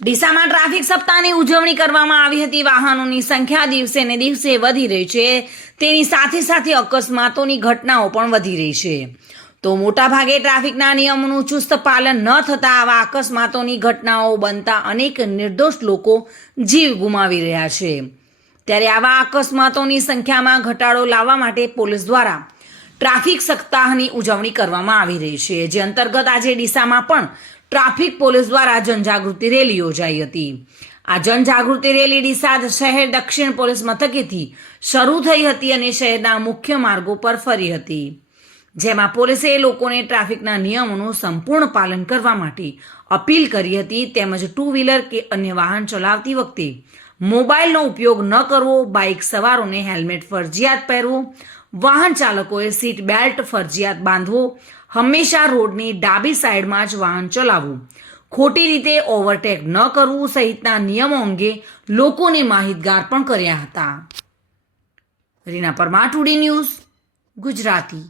ડીસામાં traffic સપ્તાહની ઉજવણી કરવામાં આવી હતી। વાહનોની સંખ્યા દિવસે ને દિવસે વધી રહી છે, તેની સાથે સાથે અકસ્માતોની ઘટનાઓ પણ વધી રહી છે। તો મોટાભાગે ટ્રાફિકના નિયમોનું ચુસ્ત પાલન ન થતાં આવા અકસ્માતોની ઘટનાઓ બનતા અનેક નિર્દોષ લોકો જીવ ગુમાવી રહ્યા છે। ત્યારે આવા અકસ્માતોની સંખ્યામાં ઘટાડો લાવવા માટે પોલીસ દ્વારા ટ્રાફિક સપ્તાહની ઉજવણી કરવામાં આવી રહી છે, જે અંતર્ગત આજે ડીસામાં પણ ટ્રાફિક પોલીસ દ્વારા જનજાગૃતિ રેલી યોજાઈ હતી। આ જનજાગૃતિ રેલી ડીસા શહેર દક્ષિણ પોલીસ મથકેથી શરૂ થઈ હતી અને શહેરના મુખ્ય માર્ગો પર ફરી હતી, જેમાં પોલીસે લોકોને ટ્રાફિકના નિયમોનું સંપૂર્ણ પાલન કરવા માટે અપીલ કરી હતી, તેમજ ટુ વ્હીલર કે અન્ય વાહન ચલાવતી વખતે મોબાઈલનો ઉપયોગ ન કરવો, બાઇક સવારોને હેલ્મેટ ફરજિયાત પહેરવું, વાહન ચાલકોએ સીટ બેલ્ટ ફરજિયાત બાંધવો, હંમેશા રોડની ડાબી સાઈડમાં જ વાહન ચલાવવું, ખોટી રીતે ઓવરટેક ન કરવું સહિતના નિયમો અંગે લોકોને માહિતગાર પણ કર્યા હતા। Reena Parmar, today news Gujarati.